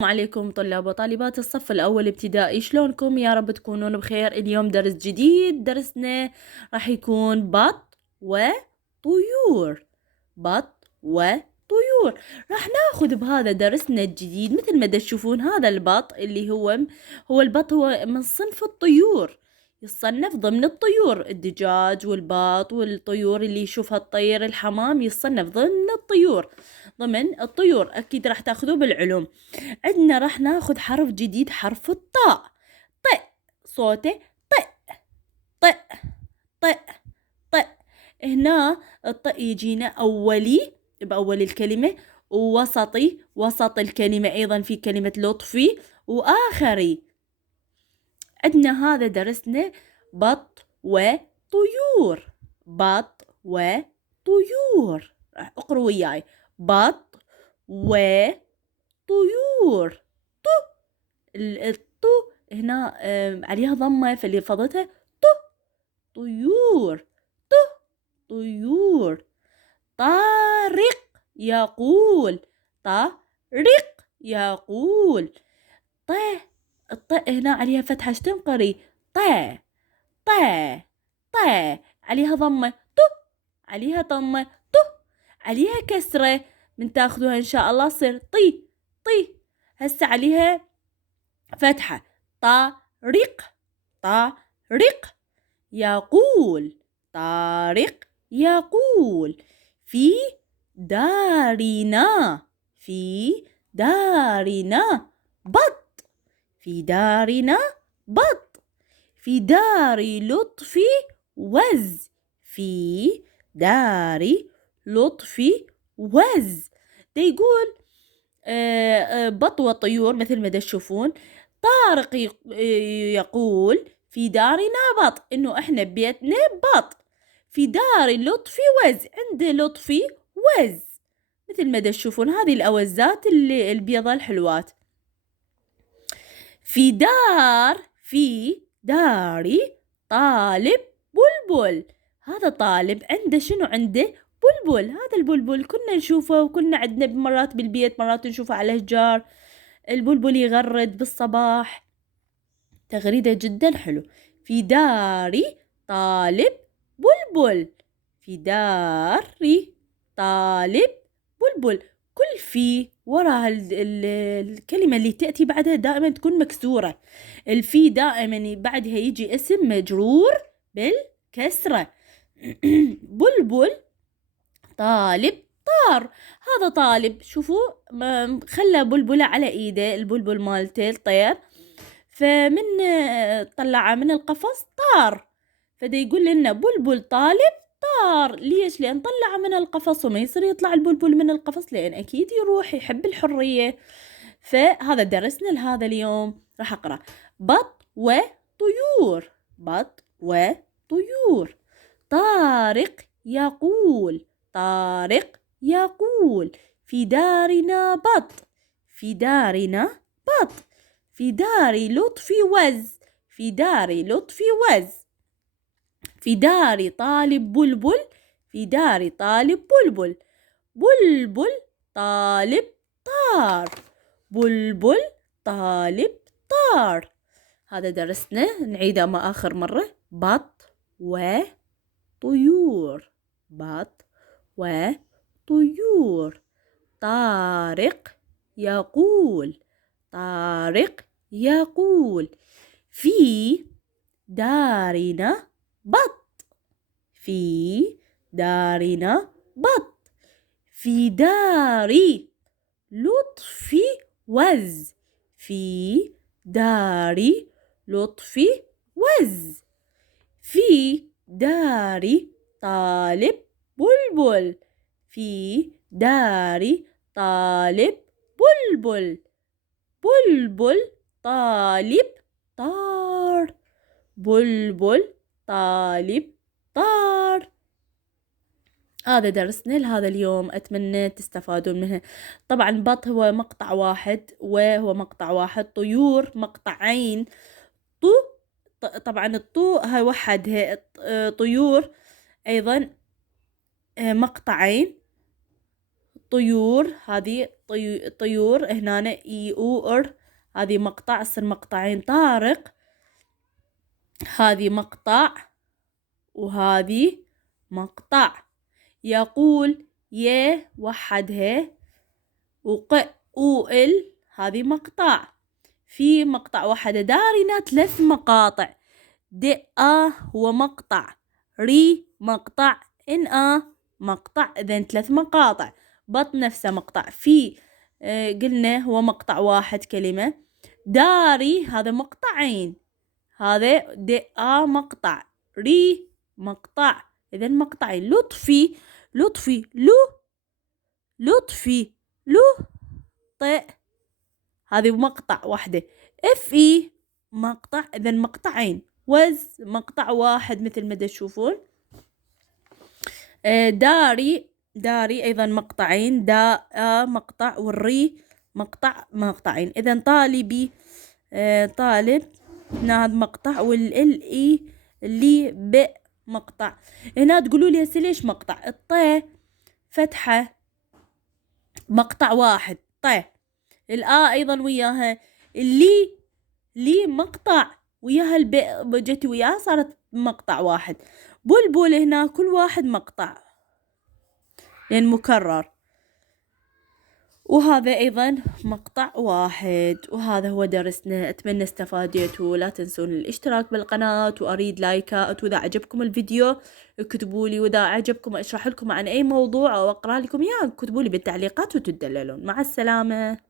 السلام عليكم طلاب وطالبات الصف الأول ابتدائي، شلونكم؟ يا رب تكونون بخير. اليوم درس جديد، درسنا راح يكون بط وطيور. بط وطيور. راح ناخذ بهذا درسنا الجديد مثل ما تشوفون هذا البط اللي هو البط، هو من صنف الطيور، يصنف ضمن الطيور. الدجاج والبط والطيور اللي يشوفها الطير، الحمام، يصنف ضمن الطيور. أكيد راح تاخذوه بالعلوم. عندنا راح ناخذ حرف جديد، حرف الطاء. ط صوته ط ط ط ط. هنا الطاء يجينا أولي بأول الكلمة، ووسطي وسط الكلمة، أيضا في كلمة لطفي، وآخري. عندنا هذا درسنا بط وطيور. بط وطيور. راح اقروا وياي: بط وطيور. الطو هنا عليها ضمة، فاللي فضتها طيور. طيور. طارق يقول. طارق يقول. ط الط هنا عليها فتحة، تنقري ط ط ط. عليها ضمة عليها ضمة عليها كسرة، من تاخذوها إن شاء الله تصير طي. هسه عليها فتحة. طارق. طارق يقول. طارق يقول. في دارنا. في دارنا بط. في دارنا بط. في دار لطفي وز. في دار لطفي وز. يقول بط وطيور مثل ما تشوفون. طارق يقول في دارنا بط، إنه إحنا ببيتنا بط. في دار لطفي وز، عند لطفي وز، مثل ما تشوفون هذه الأوزات البيضة الحلوات. في داري طالب بلبل. هذا طالب عنده شنو؟ عنده بلبل. هذا البلبل كنا نشوفه، وكنا عندنا مرات بالبيت، مرات نشوفه على الأشجار. البلبل يغرد بالصباح، تغريدة جدا حلو. في داري طالب بلبل. في داري طالب بلبل. كل في وراها الكلمة اللي تأتي بعدها دائما تكون مكسورة. الفي دائما بعدها يجي اسم مجرور بالكسرة. بلبل. طالب. طار. هذا طالب، شوفوا خلى بلبلة على ايده، البلبل مالته الطير، فمن طلعه من القفص طار. فدا يقول لنا بلبل طالب طار. ليش؟ لأن طلعه من القفص، وما يصير يطلع البلبل من القفص، لأن أكيد يروح يحب الحرية. فهذا درسنا لهذا اليوم. راح أقرأ: بط وطيور. بط وطيور. طارق يقول. طارق يقول. في دارنا بط. في دارنا بط. في دار لطفي وز. في دار لطفي وز. في دار طالب بلبل. في دار طالب بلبل. بلبل طالب طار. بلبل طالب طار. هذا درسنا، نعيده مع آخر مرة: بط وطيور. بط وطيور. طارق يقول. طارق يقول. في دارنا بط. في دارنا بط. في داري لطفي وز. في داري لطفي وز. في داري طالب بلبل. في داري طالب بلبل. بلبل طالب طار. بلبل طالب طار. هذا درسنا لهذا اليوم، أتمنى تستفادون منه. طبعا بط هو مقطع واحد، وهو مقطع واحد. طيور مقطعين. طو طبعا الطو هاي وحدها. طيور أيضا مقطعين. طيور هذه طيور هنا إي أو إر، هذه مقطع يصير مقطعين. طارق هذه مقطع وهذه مقطع. يقول ي وحدها، وق أو إل هذه مقطع. في مقطع واحد. دارنا 3 مقاطع. د هو مقطع، ري مقطع، ان مقطع، إذن 3 مقاطع. بط نفسه مقطع. في قلنا هو مقطع واحد كلمة. داري هذا مقطعين، هذا د مقطع، ري مقطع، إذن مقطعين. لطفي لطفي هذه مقطع واحدة. اف مقطع، إذن مقطعين. وز مقطع واحد مثل ما تشوفون. داري أيضا مقطعين. دا مقطع، والري مقطعين. إذن طالبي طالب هنا هذا مقطع، والإي اللي ب مقطع. هنا تقولوا لي هسه ليش مقطع؟ الط فتحة مقطع واحد طي. أيضا وياها لي مقطع، وياها الب جت وياها صارت مقطع واحد. بلبل هنا كل واحد مقطع لأن مكرر، وهذا أيضا مقطع واحد. وهذا هو درسنا. أتمنى استفادتوا. لا تنسون الاشتراك بالقناة، وأريد لايكات. وإذا عجبكم الفيديو اكتبوا لي، وإذا عجبكم أشرح لكم عن أي موضوع أو أقرأ لكم إياه اكتبوا لي بالتعليقات وتدللون. مع السلامة.